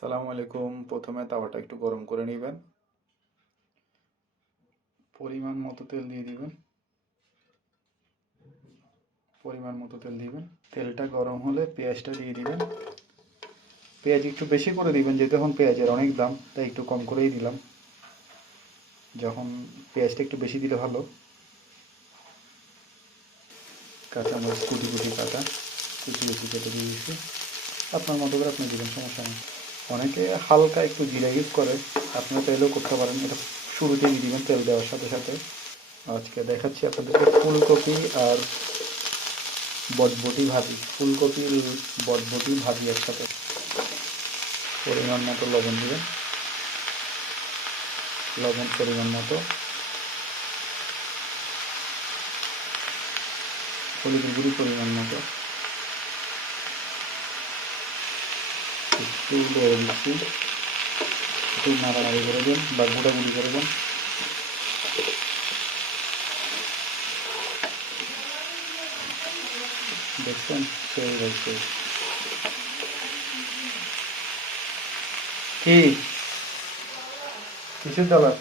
সালামু আলাইকুম। প্রথমে তাওয়াটা একটু গরম করে নেবেন। পরিমাণ মতো তেল দিয়ে দিবেন। পরিমাণ মতো তেল দিবেন। তেলটা গরম হলে পেঁয়াজটা দিয়ে দিবেন। পেঁয়াজ একটু বেশি করে দিবেন, যেহেতু এখন পেঁয়াজের অনেক দাম, তাই একটু কম করেই দিলাম। যখন পেঁয়াজটা একটু বেশি দিলে ভালো। কাঁচামরিচ কুচি কুচি কাটা, কুচি কুচি কেটে দিয়ে দিচ্ছি। আপনার মতো করে আপনি দিবেন, সমস্যা নেই। অনেকে হালকা একটু জিরা ইউজ করে, আপনারা চাইলেও করতে পারেন। এটা শুরুতে দিয়ে দিবেন তেল দেওয়ার সাথে সাথে। আজকে দেখাচ্ছি আপনাদেরকে ফুলকপি আর বটবটি ভাজি। ফুলকপির বটবটি ভাজি একসাথে। পরিমাণ মতো লবণ দিবেন। লবণ পরিমাণ মতো। হলুদের গুঁড়ি পরিমাণ মতো। একটু লড়ে দিচ্ছি। একটু নাড়ানাড়ি করে দিন বা গুঁড়াগুড়ি করে দিন। দেখছেন সেই হয়েছে কি কিছু দাবার